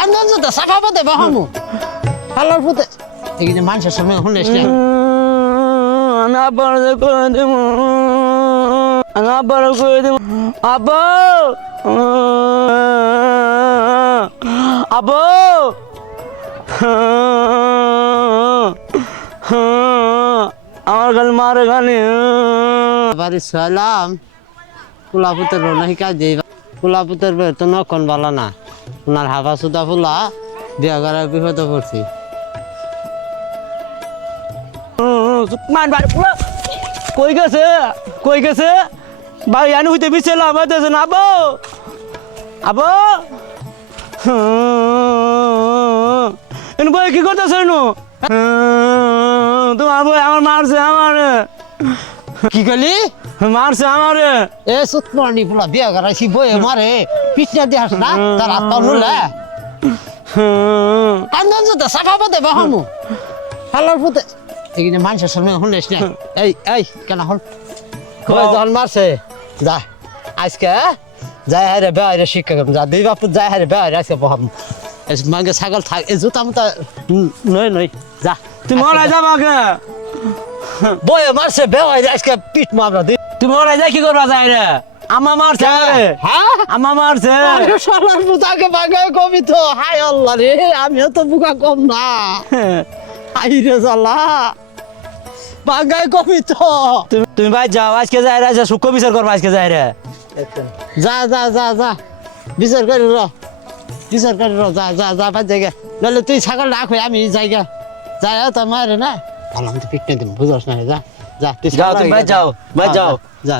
কান্দন তো সাফা পথে বাহামু হালার পথে এখানে মানুষের সামনে শুনিস না না পারলে করে দেব না পারলে করে দেব আব্বা আব্বা আমার খালি মারে খালি বাড়ি সালাম কুলাপুতের নাকি কাজে কুলাপুতের তো নখন বলা না ওনার হাফা সুদা ফুলা বিয়া করার বিপদে পড়ছি কই গেছে বাড়ি আনি হইতে বিছেলাম আমাদের আবো আবো এনে বই কি করতেছ তোমার বই আমার মারছে আমার কি করলি মারছে আমারে এ সুতমানি ফুলা বিয়া করাইছি বয়ে মারে পিছনা দিহাস না তার হাত পা নুলে কান্দন তো সাফা পথে বাহামু হালার পথে এখানে মানুষের সামনে শুনিস না এই কেন হল কই জন মারছে যা আজকে যাই হারে বেয়ারে শিক্ষা করব যা দুই বাপ যাই হারে বেয়ারে আজকে বহাম মাগে ছাগল থাক এ জুতা মুতা নই যা তুমি ওরা যাবা কে বয়ে মারছে বেয়ারে আজকে পিঠ মারবা দি তুমি ওরা যাই কি করবা যাই রে আমা মারছে হ্যাঁ আমা মারছে আরে শালার পুতাকে বাগায় কবি তো হাই আল্লাহ রে আমিও তো বুকা কম না আই রে শালা বাগায় কবি তো তুমি ভাই যাও আজকে যাই রে সুখ বিচার করবা আজকে যাই রে যা বিচার করি র যা পাঁচ জায়গা নাহলে তুই ছাগল রাখ আমি জায়গা যাই তো মারে না ভালো আমি তো পিটনে দিম বুঝস না যা তুই যাও তুমি ভাই যাও যা